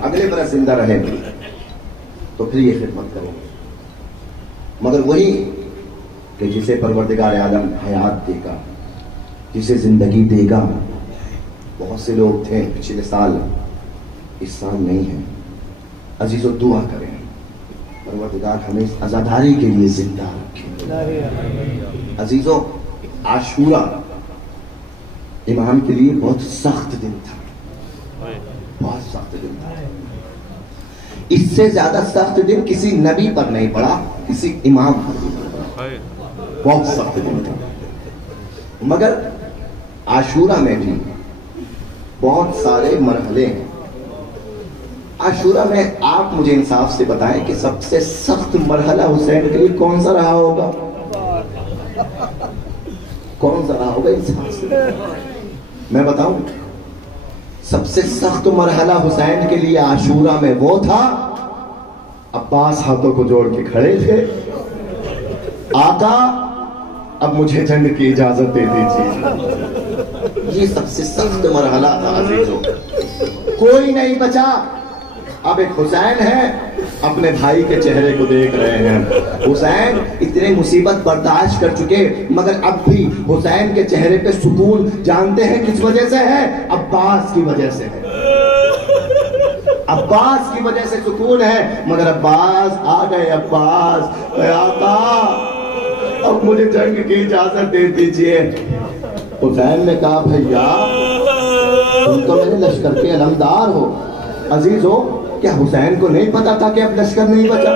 अगले बरस जिंदा रहे तो फिर ये खिदमत करेंगे। मगर वही कि जिसे परवरदिगार आलम हयात देगा, जिसे जिंदगी देगा। बहुत से लोग थे पिछले साल, इस साल नहीं है। अजीजों दुआ करें परवरदिगार हमें इस आजादारी के लिए जिंदा रखे। अजीजों आशूरा इमाम के लिए बहुत सख्त दिन था, बहुत सख्त दिन था। इससे ज्यादा सख्त दिन किसी नबी पर नहीं पड़ा, किसी इमाम पर नहीं पड़ा। बहुत सख्त दिन था। मगर आशूरा में भी बहुत सारे मरहले हैं। आशूरा में आप मुझे इंसाफ से बताएं कि सबसे सख्त मरहला हुसैन के लिए कौन सा रहा होगा? कौन सा रहा होगा इंसाफ से? मैं बताऊं, सबसे सख्त मरहला हुसैन के लिए आशूरा में वो था, अब्बास हाथों को जोड़ के खड़े थे, आका अब मुझे जंग की इजाजत दे दीजिए। ये सबसे सख्त मरहला था अजीजों। कोई नहीं बचा। अब एक हुसैन है, अपने भाई के चेहरे को देख रहे हैं। हुसैन इतने मुसीबत बर्दाश्त कर चुके, मगर अब भी हुसैन के चेहरे पे सुकून जानते हैं किस वजह से है? अब्बास की वजह से है। अब्बास की वजह से सुकून है। मगर अब्बास आ गए, अब्बास आका अब मुझे जंग की इजाजत दे दीजिए। हुसैन ने कहा भैया तुम तो मेरे लश्कर के अलमदार हो। अजीज हो, क्या हुसैन को नहीं पता था कि अब लश्कर नहीं बचा?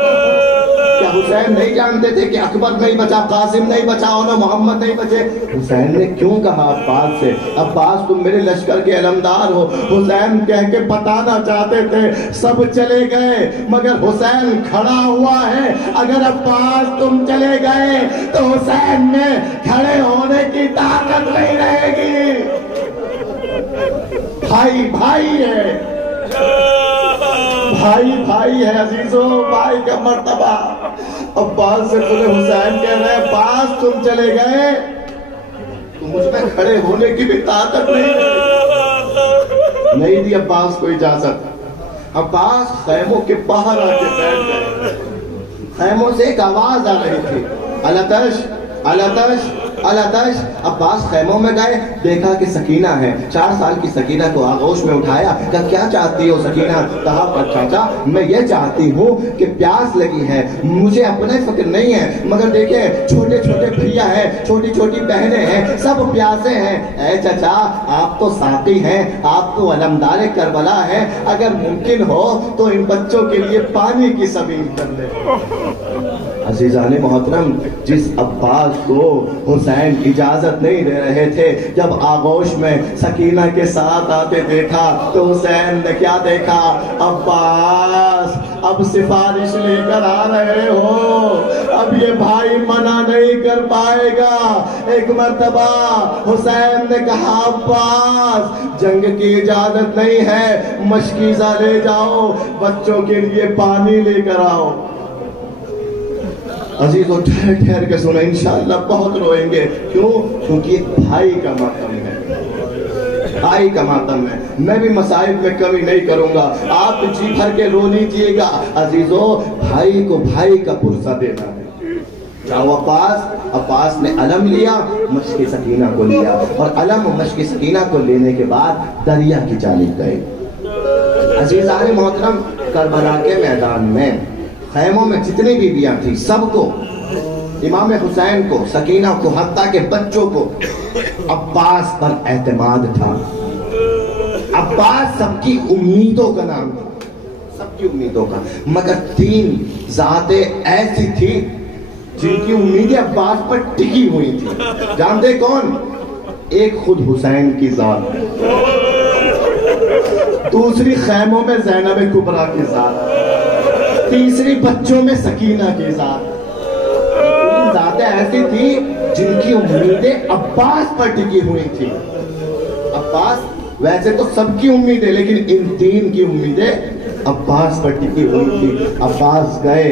क्या हुसैन नहीं जानते थे कि अकबर नहीं बचा, कासिम नहीं बचा और मोहम्मद नहीं बचे? हुसैन ने क्यों कहा अब्बास से, अब्बास तुम मेरे लश्कर के अलमदार हो? हुसैन कह के बताना चाहते थे, सब चले गए मगर हुसैन खड़ा हुआ है। अगर अब्बास तुम चले गए तो हुसैन में खड़े होने की ताकत नहीं रहेगी। भाई भाई है, भाई भाई है अजीजों, भाई का मर्तबा। अब्बास से खुले हुसैन कह रहे हैं अब्बास तुम चले गए तो मुझ में खड़े होने की भी ताकत नहीं दी अब्बास को इजाजत। अब्बास खैमों के बाहर आके बैठ गए। खैमों से एक आवाज आ रही थी, अलतश अलतश अलतश। अब्बास खैमों में गए, देखा कि सकीना है। 4 साल की सकीना को आगोश में उठाया, कहा क्या चाहती हो सकीना? कहा चाचा मैं ये चाहती हूँ कि प्यास लगी है, मुझे अपने फिक्र नहीं है, मगर देखे छोटे छोटे भैया है, छोटी छोटी बहनें हैं, सब प्यासे हैं। ऐ चाचा आप तो साथी हैं, आप तो अलमदार करबला है, अगर मुमकिन हो तो इन बच्चों के लिए पानी की सबील कर ले। अजीजाने मोहतरम, जिस अब्बास को हुसैन इजाजत नहीं दे रहे थे, जब आगोश में सकीना के साथ आते देखा तो हुसैन ने क्या देखा? अब्बास अब सिफारिश लेकर आ रहे हो, अब ये भाई मना नहीं कर पाएगा। एक मर्तबा हुसैन ने कहा अब्बास जंग की इजाजत नहीं है, मशकीज़ा ले जाओ, बच्चों के लिए पानी लेकर आओ। अजीजों ठहर ठहर के सुनो, इंशाअल्लाह बहुत रोएंगे। क्यों? क्योंकि एक भाई का मातम है, भाई का मातम है। मैं भी मसाइब में कमी नहीं करूंगा, आप जी भर के रो लीजिएगा। अजीजों भाई को भाई का पुरसा देना है। जाओ अब्बास। अब्बास ने अलम लिया, मशक़ सकीना को लिया, और अलम और मशक़ सकीना को लेने के बाद दरिया की जानिब गए। अजीज़ाने मोहतरम, करबला के मैदान में खैमों में जितनी बीवियां थी सबको, इमाम हुसैन को, सकीना को, हत्ता के बच्चों को अब्बास पर एतमाद था। अब्बास सबकी उम्मीदों का नाम था, सबकी उम्मीदों का। मगर 3 ज़ातें ऐसी थी जिनकी उम्मीदें अब्बास पर टिकी हुई थी। जानते कौन? एक खुद हुसैन की ज़ात, दूसरी खैमों में ज़ैनब कुबरा की ज़ात, तीसरी बच्चों में सकीना की ज़ात। ज़ातें ऐसी थी जिनकी उम्मीदें अब्बास पर टिकी हुई थी। अब्बास वैसे तो सबकी उम्मीदें, लेकिन इन 3 की उम्मीदें अब्बास पर टिकी हुई थी। अब्बास गए,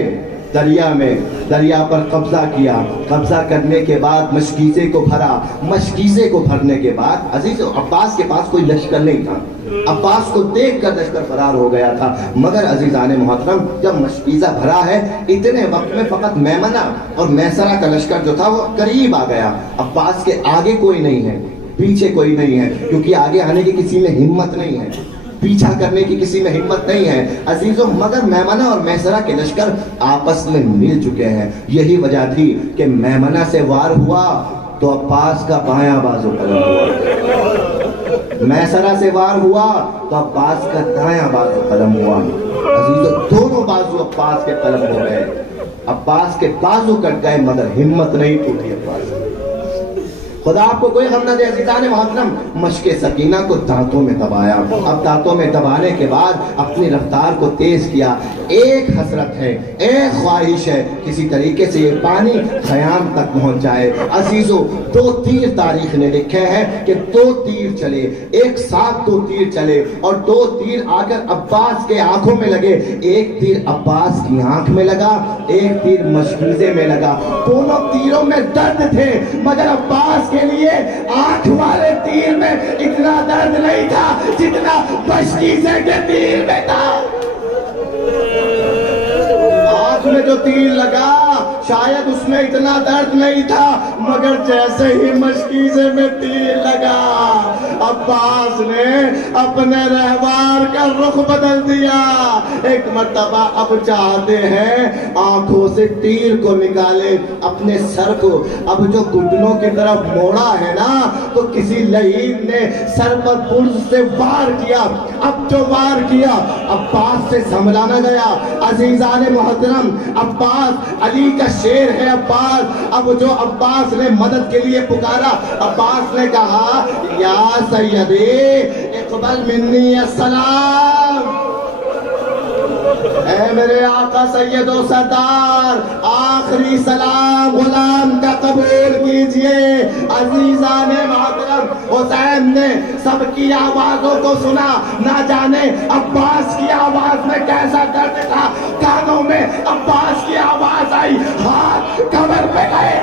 दरिया पर कब्जा किया। कब्जा करने के बाद मशकीज़े को भरा। मशकीज़े को भरने के बाद अजीज़ अब्बास के पास कोई लश्कर नहीं था। अब्बास को देखकर लश्कर फरार हो गया था। मगर अजीज़ाने मोहतरम, जब मशकीज़ा भरा है, इतने वक्त में फकत मैमना और मैसरा का लश्कर जो था वो करीब आ गया। अब्बास के आगे कोई नहीं है, पीछे कोई नहीं है, क्योंकि आगे आने की किसी में हिम्मत नहीं है, पीछा करने की किसी में हिम्मत नहीं है अजीजों। मगर मैमना और मैसरा के लश्कर आपस में मिल चुके हैं। यही वजह थी कि मैमना से वार हुआ तो अब्बास का बायां बाजू कलम हुआ, मैसरा से वार हुआ तो अब्बास का दायां बाजू कलम हुआ। अजीजों, दोनों बाजू अब्बास के कलम हो गए। अब्बास के बाजू कट गए मगर हिम्मत नहीं टूटी अब्बास। खुदा आपको कोई गम न दे अज़ीज़ान मोहतरम। मशक़े सकीना को दांतों में दबाया। अब दांतों में दबाने के बाद अपनी रफ्तार को तेज किया। एक हसरत है, एक ख्वाहिश है, किसी तरीके से ये पानी ख़याम तक पहुंच जाए। अजीजों, 2 तीर तारीख ने लिखे हैं कि 2 तीर चले, एक साथ 2 तीर चले और 2 तीर आकर अब्बास के आंखों में लगे। एक तीर अब्बास की आंख में लगा, एक तीर मशकीज़े में लगा। दोनों तीरों में दर्द थे मगर अब्बास के लिए आंख वाले तीर में इतना दर्द नहीं था जितना मशकीज़े के तीर में था। आंख में जो तीर लगा शायद उसमें इतना दर्द नहीं था, मगर जैसे ही मशकीज़े में तीर लगा अब्बास ने अपने रहवार का रुख बदल दिया। एक मर्तबा अब चाहते हैं आंखों से तीर को निकाले, अपने सर को अब जो घुटनों की तरफ मोड़ा है ना, तो किसी लहीद ने सर पर पुर्ज से वार किया। अब जो वार किया अब्बास से संभला न गया। अजीज़ाने मोहतरम, अब्बास अली का शेर है अब्बास। अब जो अब्बास ने मदद के लिए पुकारा, अब्बास ने कहा, या सैयदी इक़बल मिन्नी अस्सलाम, ऐ मेरे आका सैयदो सरदार, आखिरी सलाम गुलाम का कबूल कीजिए। अजीज़ाने मोहतरम, हुसैन ने सबकी आवाजों को सुना। ना जाने अब्बास की आवाज में कैसा दर्द था। कानों में अब्बास की आवाज आई, हाथ कमर पे गए,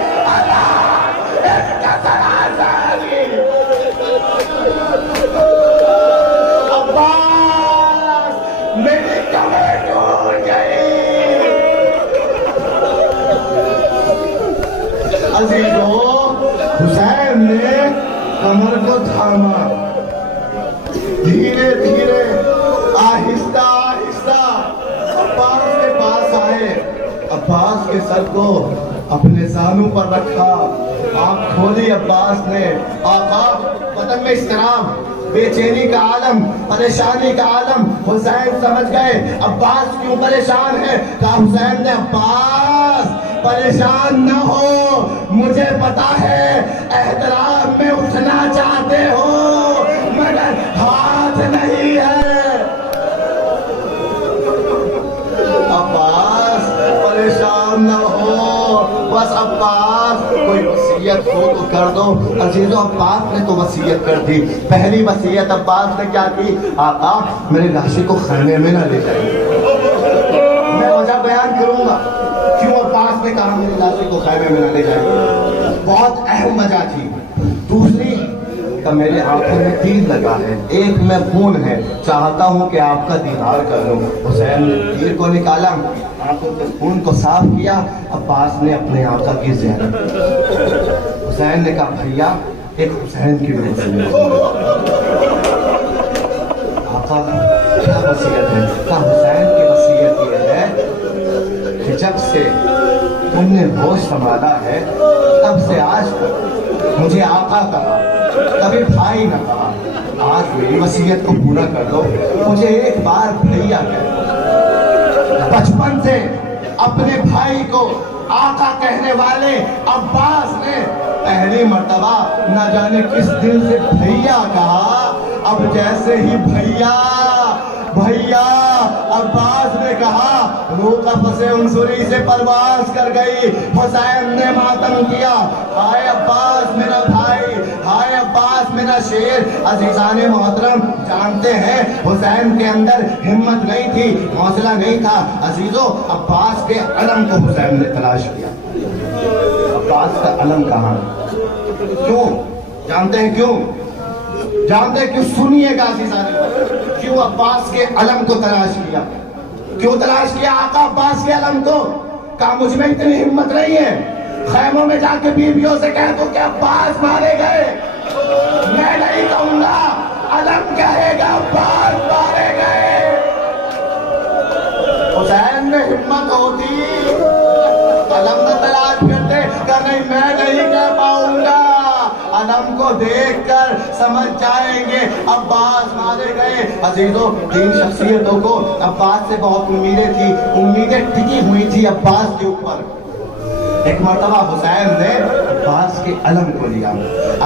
अब्बास मेरी कमर टूट गई। अजीजों, हुसैन ने कमर को थामा, धीरे धीरे आहिस्ता आहिस्ता अब्बास के पास आए। अब्बास के सर को अपने जानू पर रखा, आंख खोली अब्बास ने। आका, बदन में इस्तराब, बेचैनी का आलम, परेशानी का आलम। हुसैन समझ गए अब्बास क्यों परेशान है। कहा हुसैन ने, अब्बास परेशान न हो, मुझे पता है एहतराम में उठना चाहते हो मगर हाथ नहीं है। अब्बास परेशान न हो, बस अब्बास कोई वसीयत हो तो कर दो। अजीजों, अब्बास ने तो वसीयत कर दी। पहली वसीयत अब्बास ने क्या की, आका मेरी लाशी को खैमे में न ले जाइए। मैं वजह बयान करूंगा क्यों अब्बास ने कहा मेरी लाशी को खैमे में न ले जाइए। बहुत अहम वजह थी। दूसरी, का मेरे आंखों में तीर लगा है, एक में खून है, चाहता हूं कि आपका दीदार कर लूं। हुसैन ने तीर को निकाला, आंखों के खून को साफ किया। अब्बास ने अपने आका की ज़ियारत की। हुसैन ने कहा, भैया एक हुसैन की वसीयत है। आका क्या वसीयत है? कहा हुसैन की वसीयत ये है कि जब से तुमने होश संभाला है तब से आज तक मुझे आका कहा, कभी भाई न कहा। आज मेरी वसीयत को पूरा कर दो, मुझे एक बार भैया कह। बचपन से अपने भाई को आका कहने वाले अब्बास ने पहली मर्तबा न जाने किस दिल से भैया कहा। अब जैसे ही भैया भैया अब्बास ने कहा रूह कफ़्स अंसुरी से परवास कर गई। हुसैन ने मातम किया, हाय अब्बास मेरा भाई, हाय अब्बास मेरा शेर। अजीजान मोहतरम जानते हैं हुसैन के अंदर हिम्मत नहीं थी, हौसला नहीं था। अजीजों, अब्बास के अलम को हुसैन ने तलाश किया। अब्बास का अलम कहाँ? क्यों जानते हैं? क्यों जानते हैं? क्यों? सुनिएगा अजीजान, क्यों अब्बास के अलम को तलाश किया? क्यों तलाश किया आका अब्बास के अलम को? कहा मुझ में इतनी हिम्मत नहीं है खैमों में जाके बीवियों से कह दो कि अब्बास मारे गए। मैं नहीं कहूंगा, अलम कहेगा अब्बास मारे गए। हुसैन में हिम्मत होती अलम न तलाश करते, कर नहीं मैं नहीं कह पाऊंगा। अलम को देखकर समझ जाएंगे अब्बास मारे गए। अजीजों, तीन शख्सियतों को अब्बास से बहुत उम्मीदें थी, उम्मीदें टिकी हुई थी अब्बास के ऊपर। एक मर्तबा हुसैन ने अब्बास के अलम को लिया।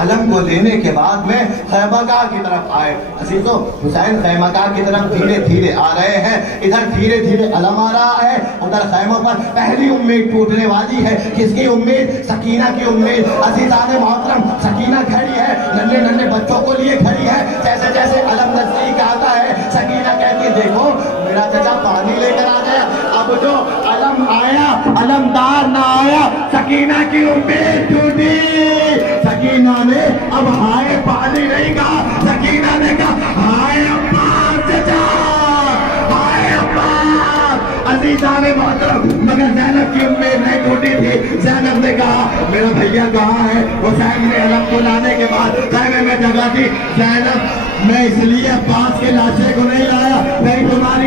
अलम को लेने के बाद में खैमगाह की तरफ आए। अजीजों, हुसैन खैमगाह की तरफ धीरे धीरे आ रहे हैं। इधर धीरे धीरे अलम आ रहा है, उधर खैमों पर पहली उम्मीद टूटने वाली है। किसकी उम्मीद? सकीना की उम्मीद। अजीजान मोहतरम, सकीना खड़ी है, नन्हे नन्हे बच्चों को लिए खड़ी है। जैसे जैसे अलम नजदीक आता है, सकीना कहती देखो मेरा चाचा पानी लेकर आ गया। अब जो अलम आया, अलमदार ना आया, सकीना की उम्मीद टूटी। सकीना ने अब हाय पानी नहीं कहा, सकीना ने कहा हाय अब्बास चाचा, हाय अब्बास। अजीजान मोहतरम, मगर ज़ैनब की उम्मीद नहीं टूटी थी। ज़ैनब ने कहा मेरा भैया कहाँ है? हुसैन ने अलम को लाने के बाद खैमे में जगह दी। ज़ैनब, मैं इसलिए अब्बास के लाशे को नहीं लाया, नहीं तुम्हारी